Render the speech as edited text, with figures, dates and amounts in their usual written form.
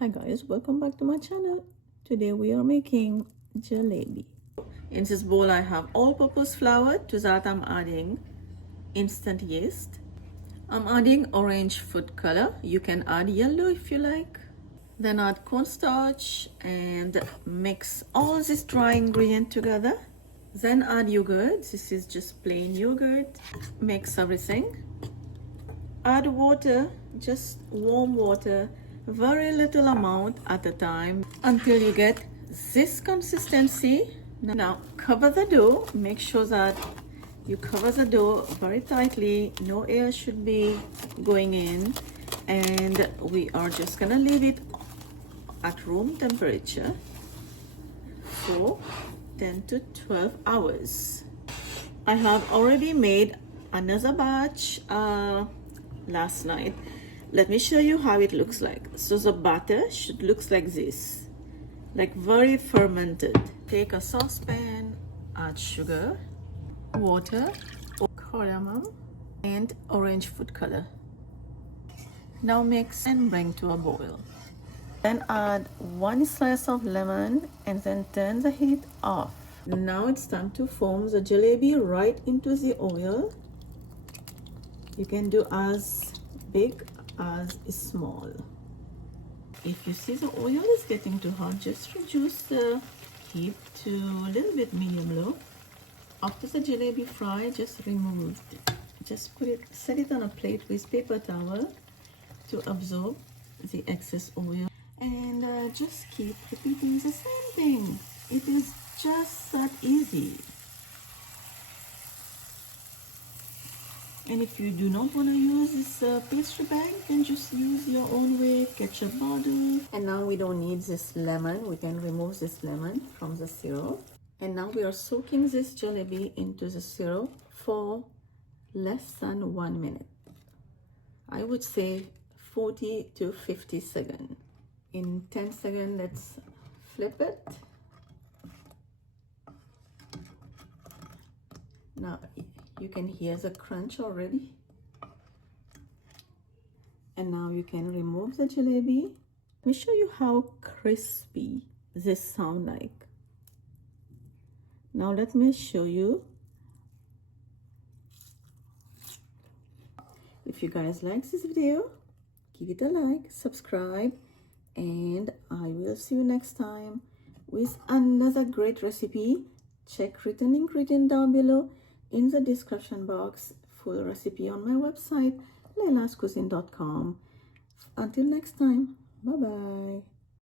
Hi guys, welcome back to my channel. Today we are making jalebi. In this bowl I have all-purpose flour. To that I'm adding instant yeast. I'm adding orange food color. You can add yellow if you like. Then add cornstarch and mix all this dry ingredient together. Then add yogurt. This is just plain yogurt. Mix everything. Add water, just warm water, very little amount at a time until you get this consistency. Now cover the dough. Make sure that you cover the dough very tightly. No air should be going in, and we are just gonna leave it at room temperature for 10 to 12 hours. I have already made another batch last night. Let me show you how it looks like. So the batter should look like this, like very fermented. Take a saucepan, add sugar, water, cardamom, and orange food color. Now mix and bring to a boil. Then add 1 slice of lemon and then turn the heat off. Now it's time to form the jalebi right into the oil. You can do as big as small. If you see the oil is getting too hot, just reduce the heat to a little bit medium low. After the jalebi fry, just remove it. Just set it on a plate with paper towel to absorb the excess oil, and just keep repeating the same thing. It is just that easy. And if you do not want to use this pastry bag, then just use your own way ketchup bottle. And now we don't need this lemon. We can remove this lemon from the syrup. And now we are soaking this jalebi into the syrup for less than 1 minute. I would say 40 to 50 seconds. In 10 seconds, let's flip it. Now you can hear the crunch already. And now you can remove the jalebi. Let me show you how crispy this sound like. Now let me show you. If you guys like this video, give it a like, subscribe, and I will see you next time with another great recipe. Check written ingredient down below in the description box. Full recipe on my website, lailascuisine.com. Until next time, bye bye.